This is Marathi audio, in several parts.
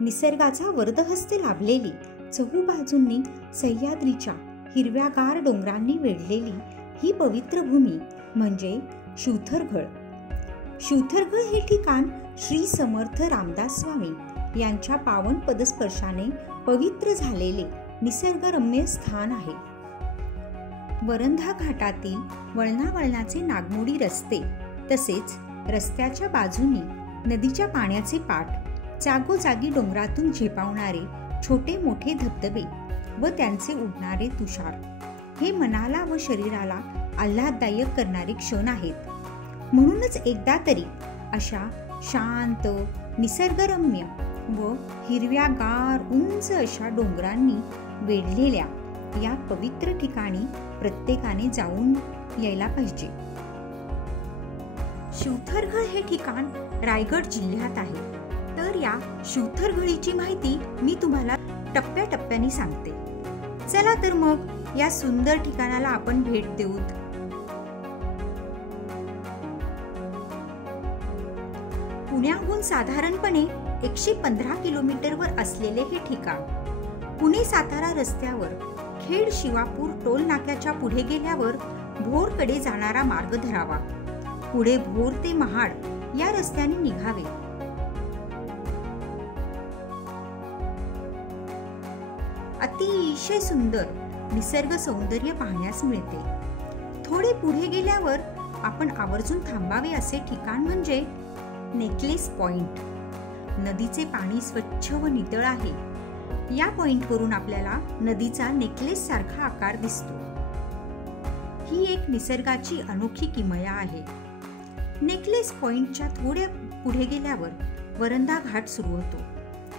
निसर्गाचा वरदहस्त लाभलेली, चहूबाजूंनी सह्याद्रीच्या हिरव्यागार डोंगरांनी वेढलेली ही पवित्र भूमी म्हणजे शिवथरघळ. शिवथरघळ हे ठिकाण श्री समर्थ रामदास स्वामी यांच्या पावन पदस्पर्शाने पवित्र झालेले निसर्गरम्य स्थान आहे. वरंधा घाटातील वळणावळणाचे नागमोडी रस्ते तसेच रस्त्याच्या बाजूनी नदीच्या पाण्याचे पाट, जागोजागी डोंगरातून झेपावणारे छोटे मोठे धबधबे व त्यांचे उडणारे तुषार हे मनाला व शरीराला आल्हाददायक करणारे क्षण आहेत. म्हणूनच एकदा तरी अशा शांत, निसर्गरम्य व हिरव्यागार उंच अशा डोंगरांनी वेढलेल्या या पवित्र ठिकाणी प्रत्येकाने जाऊन यायला पाहिजे. शिवथरघळ हे ठिकाण रायगड जिल्ह्यात आहे. तर या शिवथरघळीची माहिती मी तुम्हाला टप्प्याटप्प्याने सांगते. चला तर मग या सुंदर ठिकाणाला आपण भेट देऊत. पुण्याहून साधारणपणे 115 किलोमीटरवर असलेले हे ठिकाण पुणे सातारा रस्त्यावर खेड शिवापूर टोल नाक्याच्या पुढे गेल्यावर भोरकडे जाणारा मार्ग धरावा. पुढे भोर ते महाड या रस्त्याने निघावे. अतिशय सुंदर निसर्ग सौंदर्य पाहण्यास मिळते. थोडे पुढे गेल्यावर आपण आवर्जून थांबावे असे ठिकाण म्हणजे नेकलेस पॉइंट. नदीचे पाणी स्वच्छ व नितळ आहे. या पॉइंटवरून आपल्याला नदीचा नेकलेस सारखा आकार दिसतो. ही एक निसर्गाची अनोखी किमया आहे. नेकलेस पॉइंटच्या थोड्या पुढे गेल्यावर वरंधा घाट सुरू होतो.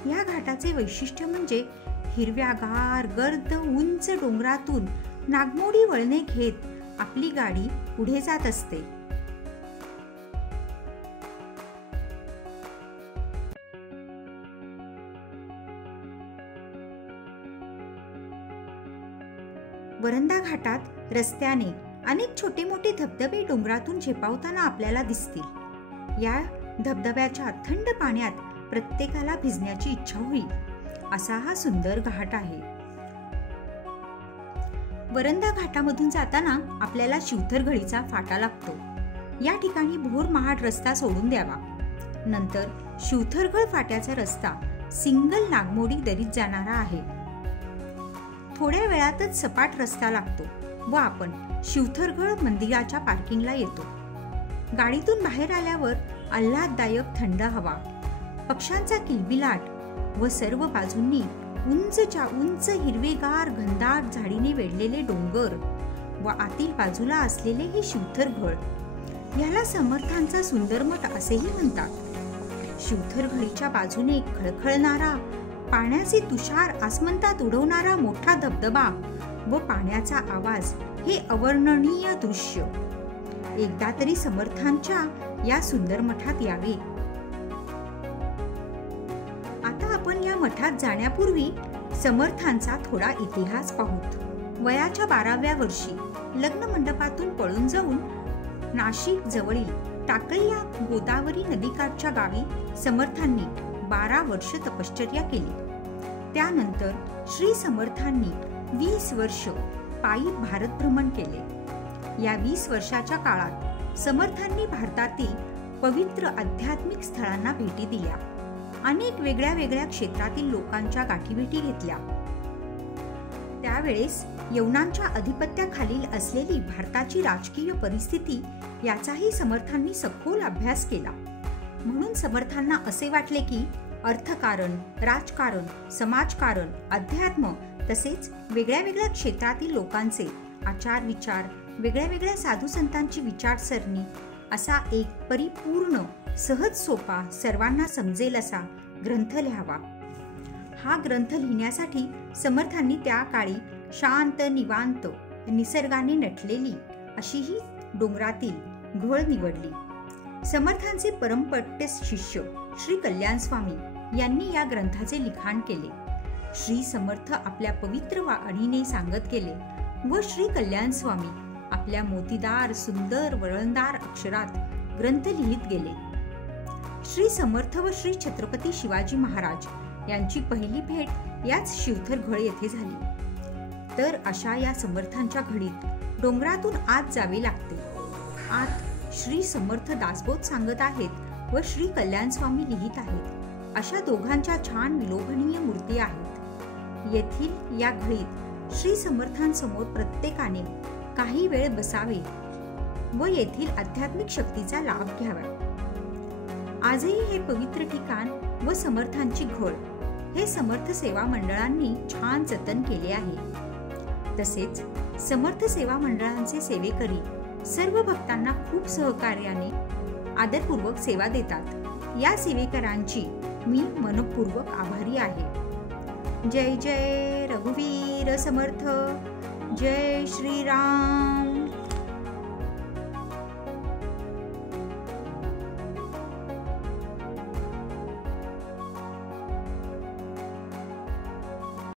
या घाटाचे वैशिष्ट्य म्हणजे हिरव्यागार गर्द उंच डोंगरातून नागमोडी वळणे घेत आपली गाडी पुढे जात असते. वरंधा घाटात रस्त्याने अनेक छोटे मोठे धबधबे डोंगरातून झेपावताना आपल्याला दिसतील. या धबधब्याच्या थंड पाण्यात प्रत्येकाला भिजण्याची इच्छा होईल असा हा सुंदर घाट आहे. वरंधा घाटामधून जाताना आपल्याला शिवथरघळीचा फाटा लागतो. या ठिकाणी भोर महाड रस्ता सोडून द्यावा. नंतर शिवथरघळ फाट्याचा रस्ता सिंगल नागमोडी दरीत जाणारा आहे. थोड्या वेळातच सपाट रस्ता लागतो व आपण शिवथरघळ मंदिराच्या पार्किंगला येतो. गाडीतून बाहेर आल्यावर आल्हाददायक थंड हवा, पक्ष्यांचा किलबिलाट व सर्व बाजूंनी उंचच्या उंच हिरवेगार घनदाट झाडीने वेढलेले डोंगर व आतील बाजूला असलेले हे शिवथरघळ याला समर्थांचा सुंदर मठ असेही म्हणतात. शिवथरघळीच्या बाजूने खळखळणारा पाण्याचे तुषार आसमंतात उडवणारा मोठा धबधबा व पाण्याचा आवाज हे अवर्णनीय दृश्य. एकदा तरी समर्थांच्या या सुंदर मठात यावे. आता आपण या मठात जाण्यापूर्वी समर्थांचा थोडा इतिहास पाहूत. वयाच्या 12व्या वर्षी लग्न मंडपातून पळून जाऊन नाशिक जवळील टाकळी या गोदावरी नदीकाठच्या गावी समर्थांनी 12 वर्ष तपश्चर्या केली. त्यानंतर श्री समर्थांनी 20 वर्ष पायी भारत भ्रमण केले. या 20 वर्षाच्या काळात समर्थांनी भारतातील पवित्र आध्यात्मिक स्थळांना भेटी दिल्या. अनेक वेगळ्या वेगळ्या क्षेत्रातील लोकांच्या गाठीभेटी घेतल्या. त्यावेळेस यवनांच्या अधिपत्याखालील असलेली भारताची राजकीय परिस्थिती याचाही समर्थांनी सखोल अभ्यास केला. म्हणून समर्थांना असे वाटले की अर्थकारण, राजकारण, समाजकारण, अध्यात्म तसेच वेगळ्या वेगळ्या क्षेत्रातील लोकांचे आचार विचार, वेगळ्या वेगळ्या साधू संतांची विचारसरणी असा एक परिपूर्ण, सहज सोपा, सर्वांना समजेल असा ग्रंथ लिहावा. हा ग्रंथ लिहिण्यासाठी समर्थांनी त्या काळी शांत निवांत निसर्गाने नटलेली अशी ही डोंगरातील घोळ निवडली. समर्थांचे परमपट्ट शिष्य श्री कल्याण स्वामी यांनी या ग्रंथाचे लिखाण केले. श्री समर्थ आपल्या पवित्र वाणीने सांगत गेले व श्री कल्याण स्वामी आपल्या मोतीदार सुंदर वळणदार अक्षरात ग्रंथ लिहित गेले. श्री समर्थ व श्री छत्रपती शिवाजी महाराज यांची पहिली भेट याच शिवथरघळ येथे झाली. तर अशा या समर्थांच्या घडीत डोंगरातून आत जावे लागते. आत श्री समर्थ दासबोध सांगत आहेत व श्री कल्याण स्वामी लिहित आहेत अशा दोघांच्या छान विलोभनीय मूर्ती आहेत. येथील या घडीत श्री समर्थांसमोर प्रत्येकाने काही वेळ बसावे व येथील आध्यात्मिक शक्तीचा लाभ घ्यावा. आजही हे पवित्र ठिकाण व समर्थांची घळ हे समर्थ सेवा मंडळांनी छान जतन केले आहे. तसेच समर्थ सेवा मंडळांचे सेवेकरी सर्व भक्तांना खूप सहकार्याने आदरपूर्वक सेवा देतात. या सेवेकरांची मी मनपूर्वक आभारी आहे. जय जय रघुवीर समर्थ. जय श्रीराम.